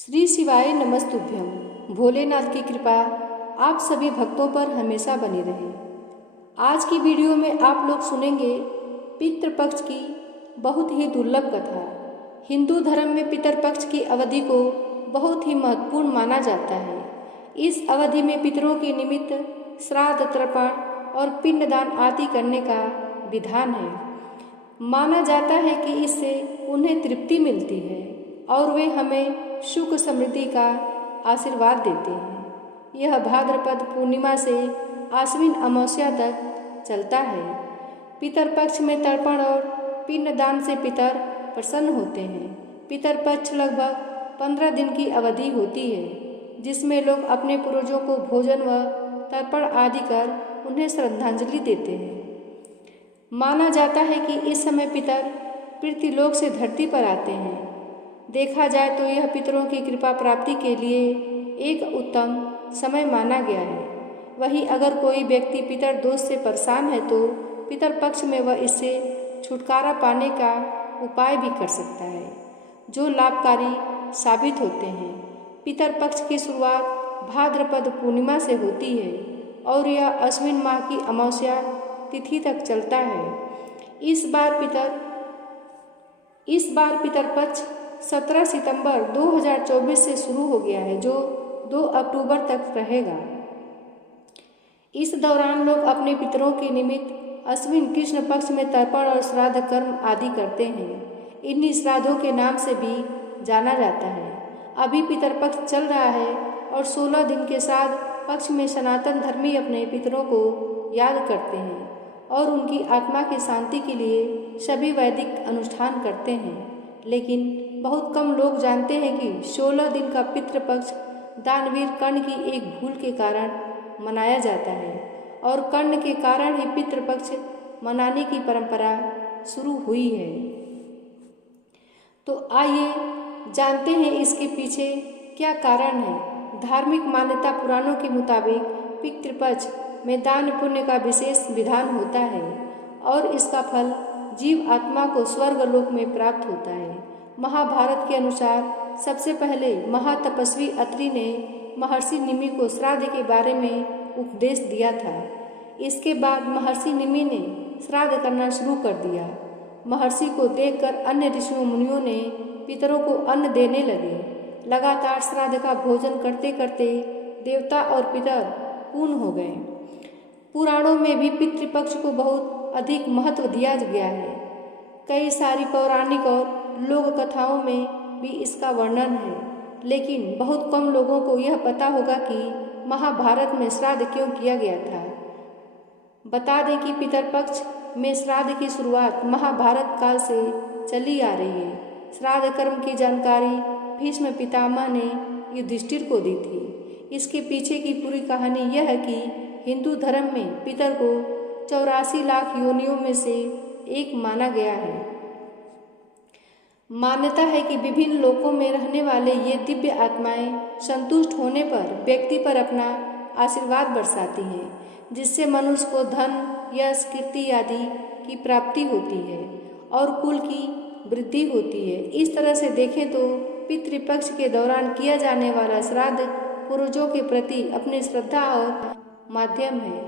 श्री शिवाय नमस्तुभ्यम। भोलेनाथ की कृपा आप सभी भक्तों पर हमेशा बनी रहे। आज की वीडियो में आप लोग सुनेंगे पितृपक्ष की बहुत ही दुर्लभ कथा। हिंदू धर्म में पितृपक्ष की अवधि को बहुत ही महत्वपूर्ण माना जाता है। इस अवधि में पितरों के निमित्त श्राद्ध, तर्पण और पिंडदान आदि करने का विधान है। माना जाता है कि इससे उन्हें तृप्ति मिलती है और वे हमें सुख समृद्धि का आशीर्वाद देते हैं। यह भाद्रपद पूर्णिमा से आश्विन अमावस्या तक चलता है। पितरपक्ष में तर्पण और पिंडदान से पितर प्रसन्न होते हैं। पितरपक्ष लगभग 15 दिन की अवधि होती है, जिसमें लोग अपने पूर्वजों को भोजन व तर्पण आदि कर उन्हें श्रद्धांजलि देते हैं। माना जाता है कि इस समय पितर पृथ्वीलोक से धरती पर आते हैं। देखा जाए तो यह पितरों की कृपा प्राप्ति के लिए एक उत्तम समय माना गया है। वहीं अगर कोई व्यक्ति पितर दोष से परेशान है तो पितर पक्ष में वह इससे छुटकारा पाने का उपाय भी कर सकता है, जो लाभकारी साबित होते हैं। पितर पक्ष की शुरुआत भाद्रपद पूर्णिमा से होती है और यह अश्विन माह की अमावस्या तिथि तक चलता है। इस बार पितर पक्ष 17 सितंबर 2024 से शुरू हो गया है, जो 2 अक्टूबर तक रहेगा। इस दौरान लोग अपने पितरों के निमित्त अश्विन कृष्ण पक्ष में तर्पण और श्राद्ध कर्म आदि करते हैं। इन्हीं श्राद्धों के नाम से भी जाना जाता है। अभी पितर पक्ष चल रहा है और 16 दिन के श्राद्ध पक्ष में सनातन धर्मी अपने पितरों को याद करते हैं और उनकी आत्मा की शांति के लिए सभी वैदिक अनुष्ठान करते हैं। लेकिन बहुत कम लोग जानते हैं कि 16 दिन का पितृपक्ष दानवीर कर्ण की एक भूल के कारण मनाया जाता है और कर्ण के कारण ही पितृपक्ष मनाने की परंपरा शुरू हुई है। तो आइए जानते हैं इसके पीछे क्या कारण है। धार्मिक मान्यता पुराणों के मुताबिक पितृपक्ष में दान पुण्य का विशेष विधान होता है और इसका फल जीव आत्मा को स्वर्ग लोक में प्राप्त होता है। महाभारत के अनुसार सबसे पहले महातपस्वी अत्रि ने महर्षि निमि को श्राद्ध के बारे में उपदेश दिया था। इसके बाद महर्षि निमि ने श्राद्ध करना शुरू कर दिया। महर्षि को देखकर अन्य ऋषियों मुनियों ने पितरों को अन्न देने लगे। लगातार श्राद्ध का भोजन करते करते देवता और पितर पूर्ण हो गए। पुराणों में भी पितृपक्ष को बहुत अधिक महत्व दिया गया है। कई सारी पौराणिक और लोक कथाओं में भी इसका वर्णन है, लेकिन बहुत कम लोगों को यह पता होगा कि महाभारत में श्राद्ध क्यों किया गया था। बता दें कि पितरपक्ष में श्राद्ध की शुरुआत महाभारत काल से चली आ रही है। श्राद्ध कर्म की जानकारी भीष्म पितामह ने युधिष्ठिर को दी थी। इसके पीछे की पूरी कहानी यह है कि हिंदू धर्म में पितर को 84 लाख योनियों में से एक माना गया है। मान्यता है कि विभिन्न लोकों में रहने वाले ये दिव्य आत्माएं संतुष्ट होने पर व्यक्ति पर अपना आशीर्वाद बरसाती हैं, जिससे मनुष्य को धन, यश, कीर्ति आदि की प्राप्ति होती है और कुल की वृद्धि होती है। इस तरह से देखें तो पितृपक्ष के दौरान किया जाने वाला श्राद्ध पूर्वजों के प्रति अपनी श्रद्धा और माध्यम है,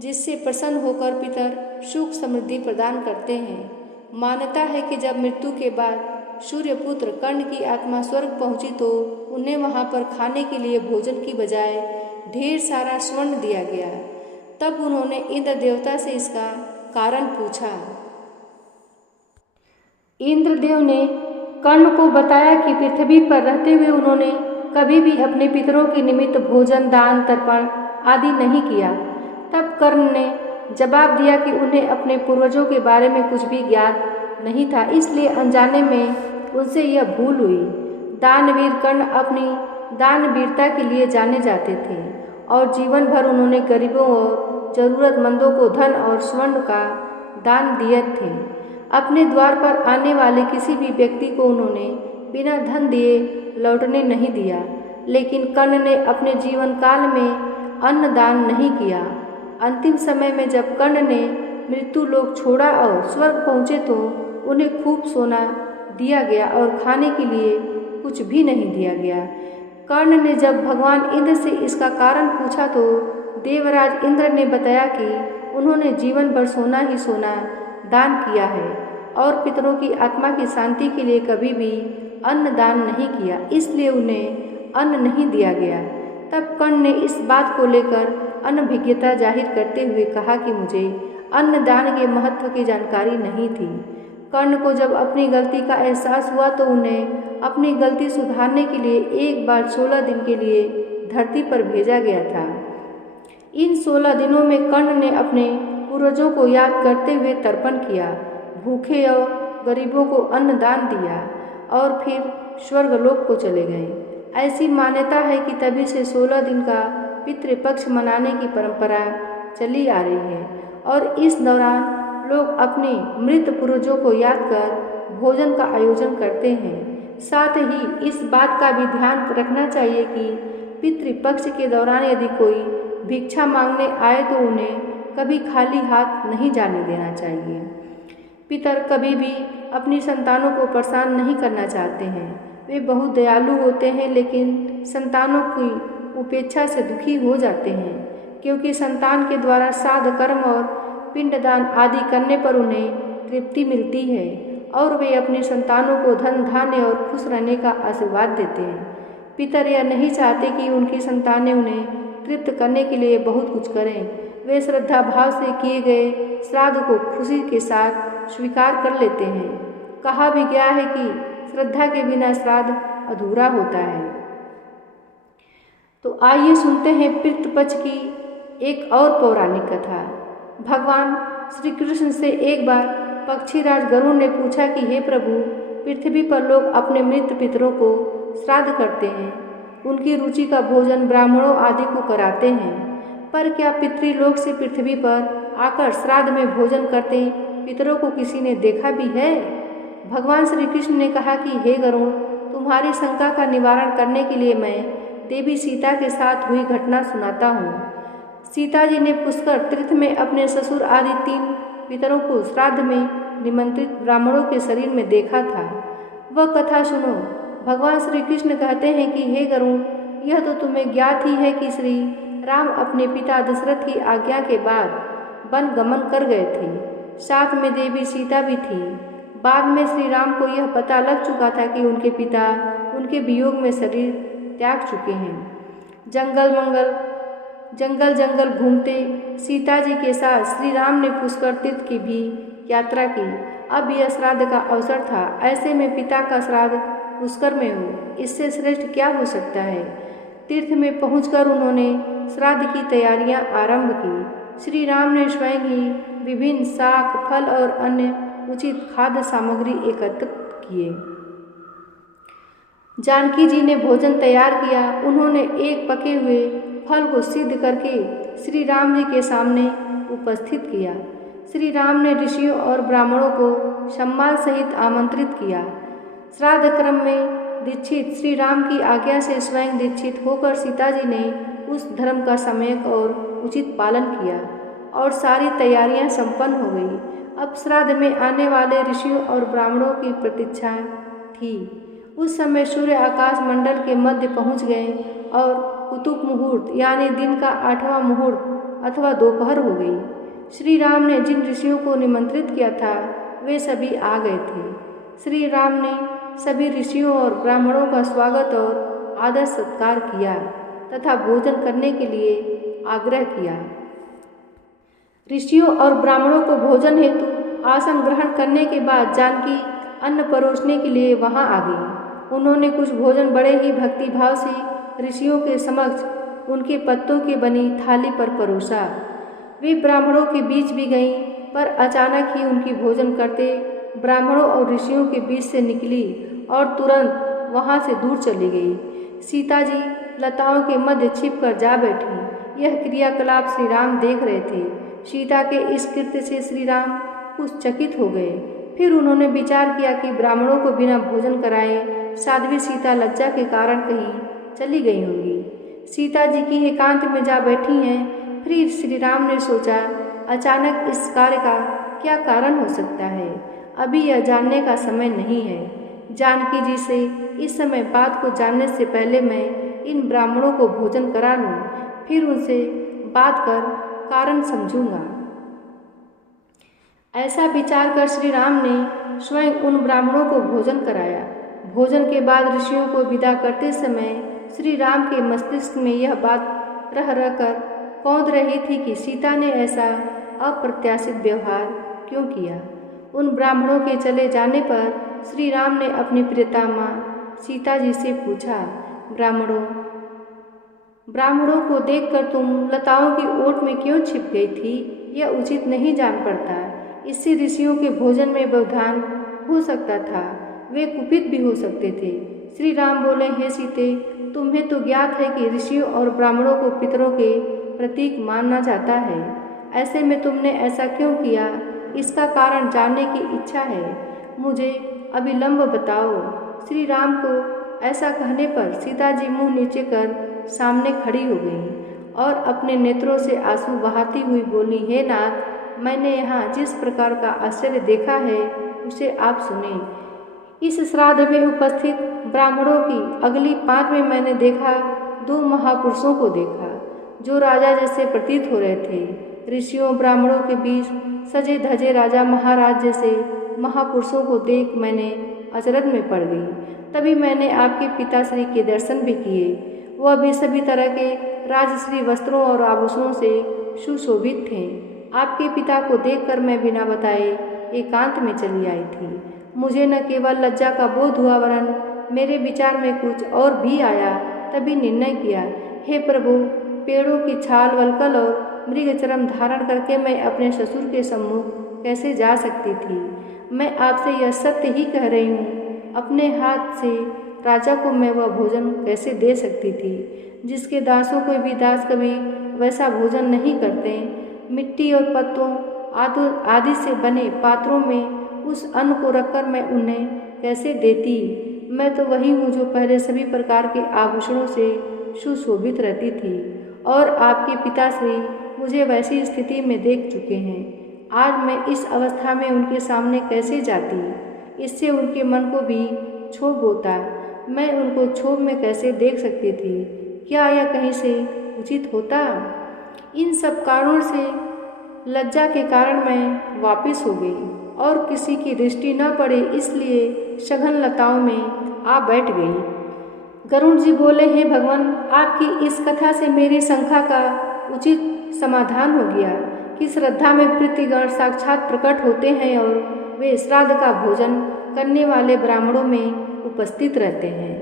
जिससे प्रसन्न होकर पितर सुख समृद्धि प्रदान करते हैं। मान्यता है कि जब मृत्यु के बाद सूर्यपुत्र कर्ण की आत्मा स्वर्ग पहुंची तो उन्हें वहां पर खाने के लिए भोजन की बजाय ढेर सारा स्वर्ण दिया गया। तब उन्होंने इंद्र देवता से इसका कारण पूछा। इंद्रदेव ने कर्ण को बताया कि पृथ्वी पर रहते हुए उन्होंने कभी भी अपने पितरों के निमित्त भोजन, दान, तर्पण आदि नहीं किया। तब कर्ण ने जवाब दिया कि उन्हें अपने पूर्वजों के बारे में कुछ भी ज्ञात नहीं था, इसलिए अनजाने में उनसे यह भूल हुई। दानवीर कर्ण अपनी दानवीरता के लिए जाने जाते थे और जीवन भर उन्होंने गरीबों और जरूरतमंदों को धन और स्वर्ण का दान दिए थे। अपने द्वार पर आने वाले किसी भी व्यक्ति को उन्होंने बिना धन दिए लौटने नहीं दिया। लेकिन कर्ण ने अपने जीवन काल में अन्न दान नहीं किया। अंतिम समय में जब कर्ण ने मृत्यु लोक छोड़ा और स्वर्ग पहुँचे तो उन्हें खूब सोना दिया गया और खाने के लिए कुछ भी नहीं दिया गया। कर्ण ने जब भगवान इंद्र से इसका कारण पूछा तो देवराज इंद्र ने बताया कि उन्होंने जीवन भर सोना ही सोना दान किया है और पितरों की आत्मा की शांति के लिए कभी भी अन्न दान नहीं किया, इसलिए उन्हें अन्न नहीं दिया गया। तब कर्ण ने इस बात को लेकर अनभिज्ञता जाहिर करते हुए कहा कि मुझे अन्न दान के महत्व की जानकारी नहीं थी। कर्ण को जब अपनी गलती का एहसास हुआ तो उन्हें अपनी गलती सुधारने के लिए एक बार 16 दिन के लिए धरती पर भेजा गया था। इन 16 दिनों में कर्ण ने अपने पूर्वजों को याद करते हुए तर्पण किया, भूखे और गरीबों को अन्न दान दिया और फिर स्वर्गलोक को चले गए। ऐसी मान्यता है कि तभी से 16 दिन का पितृपक्ष मनाने की परंपरा चली आ रही है और इस दौरान लोग अपने मृत पूर्वजों को याद कर भोजन का आयोजन करते हैं। साथ ही इस बात का भी ध्यान रखना चाहिए कि पितृपक्ष के दौरान यदि कोई भिक्षा मांगने आए तो उन्हें कभी खाली हाथ नहीं जाने देना चाहिए। पितर कभी भी अपनी संतानों को परेशान नहीं करना चाहते हैं। वे बहुत दयालु होते हैं लेकिन संतानों की उपेक्षा से दुखी हो जाते हैं, क्योंकि संतान के द्वारा श्राद्ध कर्म और पिंडदान आदि करने पर उन्हें तृप्ति मिलती है और वे अपनी संतानों को धन धान्य और खुश रहने का आशीर्वाद देते हैं। पितर यह नहीं चाहते कि उनकी संतानें उन्हें तृप्त करने के लिए बहुत कुछ करें। वे श्रद्धा भाव से किए गए श्राद्ध को खुशी के साथ स्वीकार कर लेते हैं। कहा भी गया है कि श्रद्धा के बिना श्राद्ध अधूरा होता है। तो आइए सुनते हैं पितृपक्ष की एक और पौराणिक कथा। भगवान श्री कृष्ण से एक बार पक्षीराज गरुड़ ने पूछा कि हे प्रभु, पृथ्वी पर लोग अपने मृत पितरों को श्राद्ध करते हैं, उनकी रुचि का भोजन ब्राह्मणों आदि को कराते हैं, पर क्या पितृलोक से पृथ्वी पर आकर श्राद्ध में भोजन करते पितरों को किसी ने देखा भी है? भगवान श्री कृष्ण ने कहा कि हे गरुड़, तुम्हारी शंका का निवारण करने के लिए मैं देवी सीता के साथ हुई घटना सुनाता हूँ। सीता जी ने पुष्कर तीर्थ में अपने ससुर आदि 3 पितरों को श्राद्ध में निमंत्रित ब्राह्मणों के शरीर में देखा था। वह कथा सुनो। भगवान श्री कृष्ण कहते हैं कि हे गरुड़, यह तो तुम्हें ज्ञात ही है कि श्री राम अपने पिता दशरथ की आज्ञा के बाद वन गमन कर गए थे। साथ में देवी सीता भी थी। बाद में श्री राम को यह पता लग चुका था कि उनके पिता उनके वियोग में शरीर त्याग चुके हैं। जंगल जंगल घूमते सीता जी के साथ श्री राम ने पुष्कर तीर्थ की भी यात्रा की। अब यह श्राद्ध का अवसर था। ऐसे में पिता का श्राद्ध पुष्कर में हो, इससे श्रेष्ठ क्या हो सकता है। तीर्थ में पहुंचकर उन्होंने श्राद्ध की तैयारियां आरंभ की। श्री राम ने स्वयं ही विभिन्न शाक, फल और अन्य उचित खाद्य सामग्री एकत्र किए। जानकी जी ने भोजन तैयार किया। उन्होंने एक पके हुए फल को सिद्ध करके श्री राम जी के सामने उपस्थित किया। श्री राम ने ऋषियों और ब्राह्मणों को सम्मान सहित आमंत्रित किया। श्राद्ध क्रम में दीक्षित श्री राम की आज्ञा से स्वयं दीक्षित होकर सीता जी ने उस धर्म का सम्यक और उचित पालन किया और सारी तैयारियां संपन्न हो गई। अब श्राद्ध में आने वाले ऋषियों और ब्राह्मणों की प्रतीक्षा थी। उस समय सूर्य आकाश मंडल के मध्य पहुंच गए और कुतुब मुहूर्त यानी दिन का 8वां मुहूर्त अथवा दोपहर हो गई। श्री राम ने जिन ऋषियों को निमंत्रित किया था वे सभी आ गए थे। श्री राम ने सभी ऋषियों और ब्राह्मणों का स्वागत और आदर सत्कार किया तथा भोजन करने के लिए आग्रह किया। ऋषियों और ब्राह्मणों को भोजन हेतु आसन ग्रहण करने के बाद जानकी अन्न परोसने के लिए वहां आ गई। उन्होंने कुछ भोजन बड़े ही भक्तिभाव से ऋषियों के समक्ष उनके पत्तों की बनी थाली पर परोसा। वे ब्राह्मणों के बीच भी गईं, पर अचानक ही उनकी भोजन करते ब्राह्मणों और ऋषियों के बीच से निकली और तुरंत वहां से दूर चली गई। सीता जी लताओं के मध्य छिपकर जा बैठी। यह क्रियाकलाप श्री राम देख रहे थे। सीता के इस कृत्य से श्री राम कुछ चकित हो गए। फिर उन्होंने विचार किया कि ब्राह्मणों को बिना भोजन कराए साध्वी सीता लज्जा के कारण कहीं चली गई होंगी। सीता जी की एकांत में जा बैठी हैं। फिर श्री राम ने सोचा, अचानक इस कार्य का क्या कारण हो सकता है। अभी यह जानने का समय नहीं है। जानकी जी से इस समय बात को जानने से पहले मैं इन ब्राह्मणों को भोजन करा लूँ, फिर उनसे बात कर कारण समझूंगा। ऐसा विचार कर श्री राम ने स्वयं उन ब्राह्मणों को भोजन कराया। भोजन के बाद ऋषियों को विदा करते समय श्री राम के मस्तिष्क में यह बात रह कर कौंध रही थी कि सीता ने ऐसा अप्रत्याशित व्यवहार क्यों किया। उन ब्राह्मणों के चले जाने पर श्री राम ने अपनी प्रियतमा सीता जी से पूछा, ब्राह्मणों को देखकर तुम लताओं की ओट में क्यों छिप गई थी? यह उचित नहीं जान पड़ता। इससे ऋषियों के भोजन में व्यवधान हो सकता था, वे कुपित भी हो सकते थे। श्री राम बोले, हे सीते, तुम्हें तो ज्ञात है कि ऋषियों और ब्राह्मणों को पितरों के प्रतीक माना जाता है। ऐसे में तुमने ऐसा क्यों किया? इसका कारण जानने की इच्छा है, मुझे अविलंब बताओ। श्री राम को ऐसा कहने पर सीता जी मुंह नीचे कर सामने खड़ी हो गई और अपने नेत्रों से आंसू बहाती हुई बोली, हे नाथ, मैंने यहाँ जिस प्रकार का आश्चर्य देखा है उसे आप सुने। इस श्राद्ध में उपस्थित ब्राह्मणों की अगली पाँच में मैंने देखा 2 महापुरुषों को देखा जो राजा जैसे प्रतीत हो रहे थे। ऋषियों ब्राह्मणों के बीच सजे धजे राजा महाराज जैसे महापुरुषों को देख मैंने अचरज में पड़ गई। तभी मैंने आपके पिताश्री के दर्शन भी किए। वह भी सभी तरह के राजश्री वस्त्रों और आभूषणों से सुशोभित थे। आपके पिता को देखकर मैं बिना बताए एकांत में चली आई थी। मुझे न केवल लज्जा का बोध हुआ वरन मेरे विचार में कुछ और भी आया। तभी निर्णय किया, हे प्रभु, पेड़ों की छाल वलकल और मृग चर्म धारण करके मैं अपने ससुर के सम्मुख कैसे जा सकती थी? मैं आपसे यह सत्य ही कह रही हूँ। अपने हाथ से राजा को मैं वह भोजन कैसे दे सकती थी जिसके दासों को भी दास कभी वैसा भोजन नहीं करते। मिट्टी और पत्तों आदि से बने पात्रों में उस अन्न को रखकर मैं उन्हें कैसे देती? मैं तो वही हूँ जो पहले सभी प्रकार के आभूषणों से सुशोभित रहती थी और आपके पिताश्री मुझे वैसी स्थिति में देख चुके हैं। आज मैं इस अवस्था में उनके सामने कैसे जाती? इससे उनके मन को भी क्षोभ होता। मैं उनको क्षोभ में कैसे देख सकती थी? क्या यह कहीं से उचित होता? इन सब कारणों से लज्जा के कारण मैं वापस हो गई और किसी की दृष्टि न पड़े इसलिए सघन लताओं में आ बैठ गई। गरुड़ जी बोले, हे भगवान, आपकी इस कथा से मेरी शंका का उचित समाधान हो गया कि श्रद्धा में पितृगण साक्षात प्रकट होते हैं और वे श्राद्ध का भोजन करने वाले ब्राह्मणों में उपस्थित रहते हैं।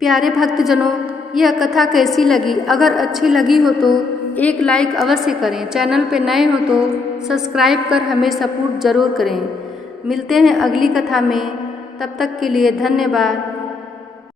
प्यारे भक्तजनों, यह कथा कैसी लगी? अगर अच्छी लगी हो तो एक लाइक अवश्य करें। चैनल पे नए हो तो सब्सक्राइब कर हमें सपोर्ट जरूर करें। मिलते हैं अगली कथा में, तब तक के लिए धन्यवाद।